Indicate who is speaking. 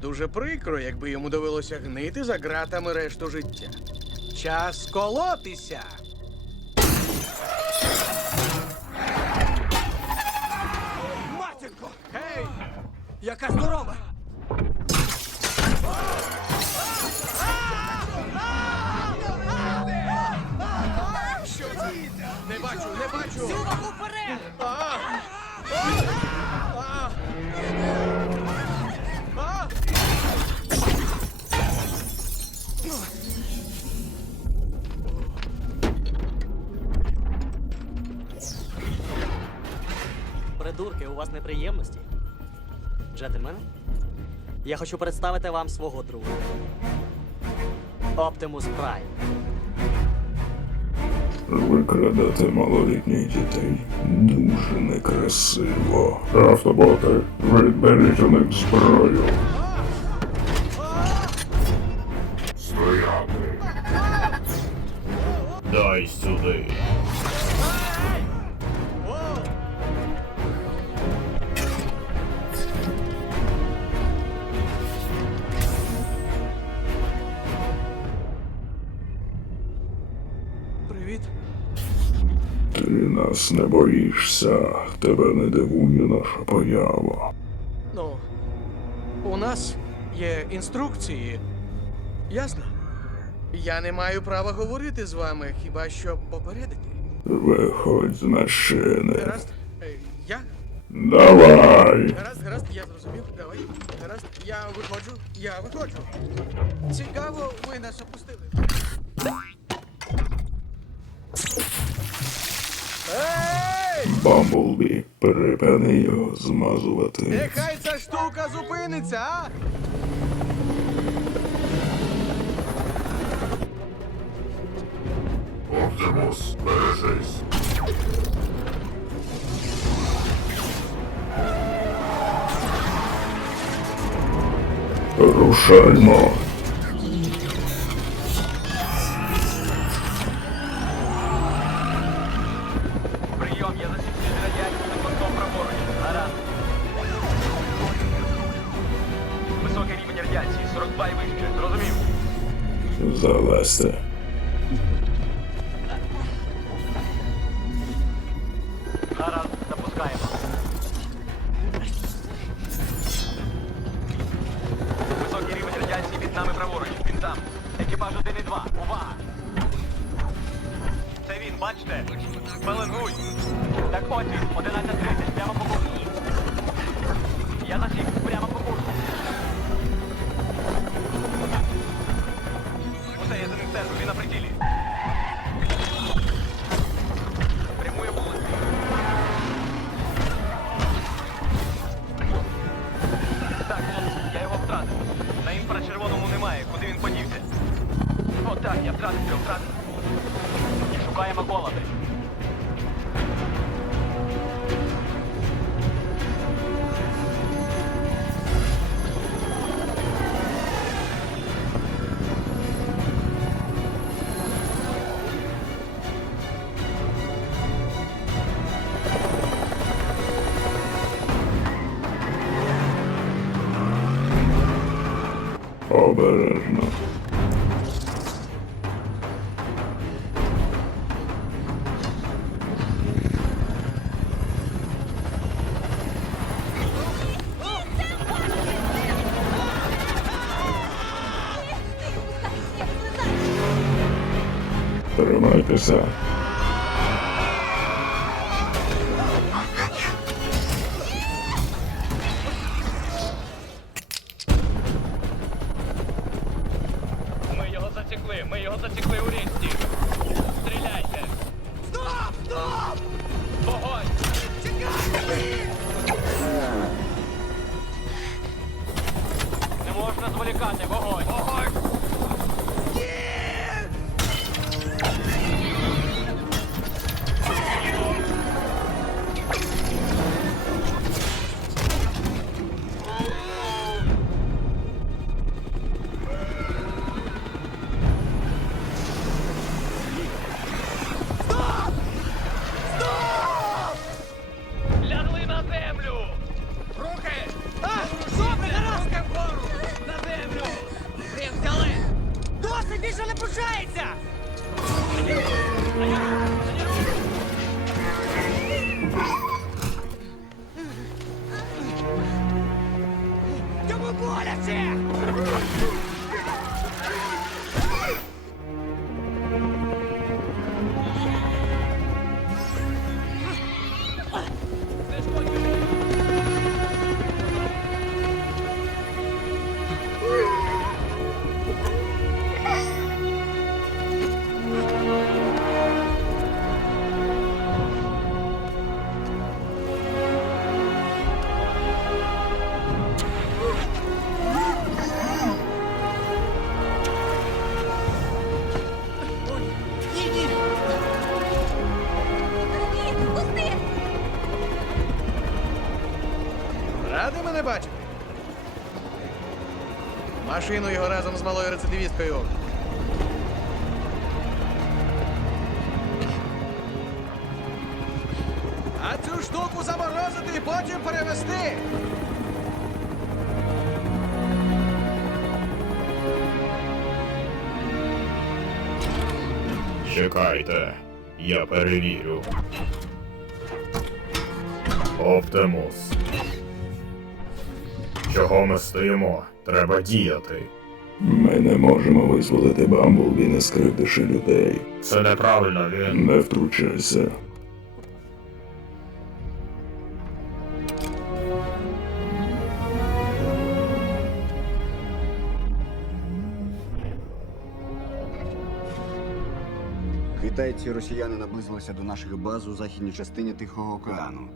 Speaker 1: дуже прикро, якби йому довелося гнити за ґратами решту життя. Час колотися.
Speaker 2: Матінко! Гей! Яка здорова!
Speaker 1: Що це? Не бачу, не бачу.
Speaker 2: Увагу вперед!
Speaker 1: А! А!
Speaker 3: Неприємності? Джентльмени? Я хочу представити вам свого друга. Оптимус Прайм.
Speaker 4: Викрадати малолітніх дітей дуже некрасиво. Автоботи, відберіть у них зброю. Стояти. Дай сюди. Ти нас не боїшся. Тебе не дивує наша поява.
Speaker 1: Ну, у нас є інструкції. Ясно? Я не маю права говорити з вами, хіба що попередити.
Speaker 4: Виходь з машини.
Speaker 1: Гаразд, Е, я?
Speaker 4: Давай.
Speaker 1: Гаразд, гаразд, я зрозумів. Давай. Гаразд, я виходжу, я виходжу. Цікаво, ви нас опустили.
Speaker 4: Бамблбі, припини його змазувати.
Speaker 1: Нехай ця штука зупиниться, а?
Speaker 4: Оптимус, бережись. Рушаймо. Залазьте.
Speaker 5: Гаразд, запускаємо. Високий рівень радіації від нами праворуч. Він там. Екіпаж 1 і 2. Увага! Це він, бачите? Пеленгуй. Так ось він, 11.30, Він на вулицею. Так, хлопці, я його втратив. На інфрачервоному немає. Куди він подівся? Отак, я втратив його, втратив. І шукаємо колоди.
Speaker 4: Обережно. Тримайтеся.
Speaker 1: Мене бачити? Машину його разом з малою рецидивісткою. А цю штуку заморозити і потім перевести.
Speaker 4: Чекайте, я перевірю. Оптимус. Чого ми стоїмо? Треба діяти. Ми не можемо визволити Бамблбі, не скривдивши людей. Це неправильно, він. Не втручайся.
Speaker 6: Китайці і росіяни наблизилися до наших баз у західній частині Тихого океану.